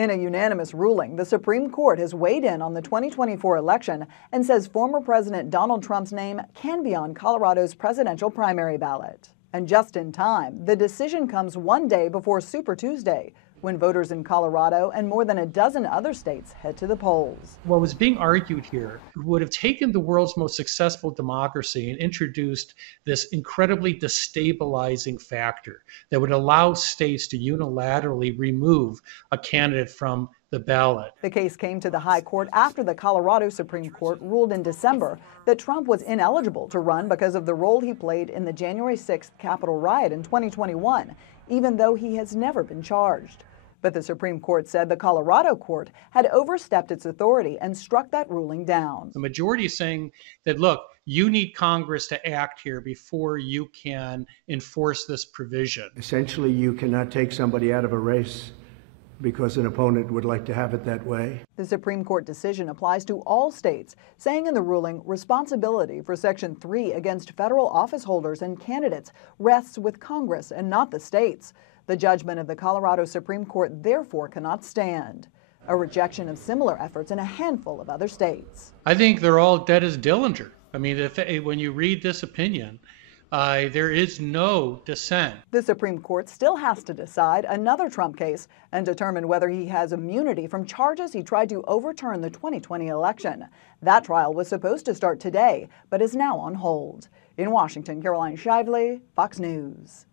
In a unanimous ruling, the Supreme Court has weighed in on the 2024 election and says former President Donald Trump's name can be on Colorado's presidential primary ballot. And just in time, the decision comes one day before Super Tuesday, when voters in Colorado and more than a dozen other states head to the polls. What was being argued here would have taken the world's most successful democracy and introduced this incredibly destabilizing factor that would allow states to unilaterally remove a candidate from the ballot. The case came to the High Court after the Colorado Supreme Court ruled in December that Trump was ineligible to run because of the role he played in the January 6th Capitol riot in 2021, even though he has never been charged. But the Supreme Court said the Colorado court had overstepped its authority and struck that ruling down. The majority is saying that, look, you need Congress to act here before you can enforce this provision. Essentially, you cannot take somebody out of a race because an opponent would like to have it that way. The Supreme Court decision applies to all states, saying in the ruling responsibility for Section 3 against federal office holders and candidates rests with Congress and not the states. The judgment of the Colorado Supreme Court therefore cannot stand. A rejection of similar efforts in a handful of other states. I think they're all dead as Dillinger. I mean, when you read this opinion, there is no dissent. The Supreme Court still has to decide another Trump case and determine whether he has immunity from charges he tried to overturn the 2020 election. That trial was supposed to start today, but is now on hold. In Washington, Caroline Shively, Fox News.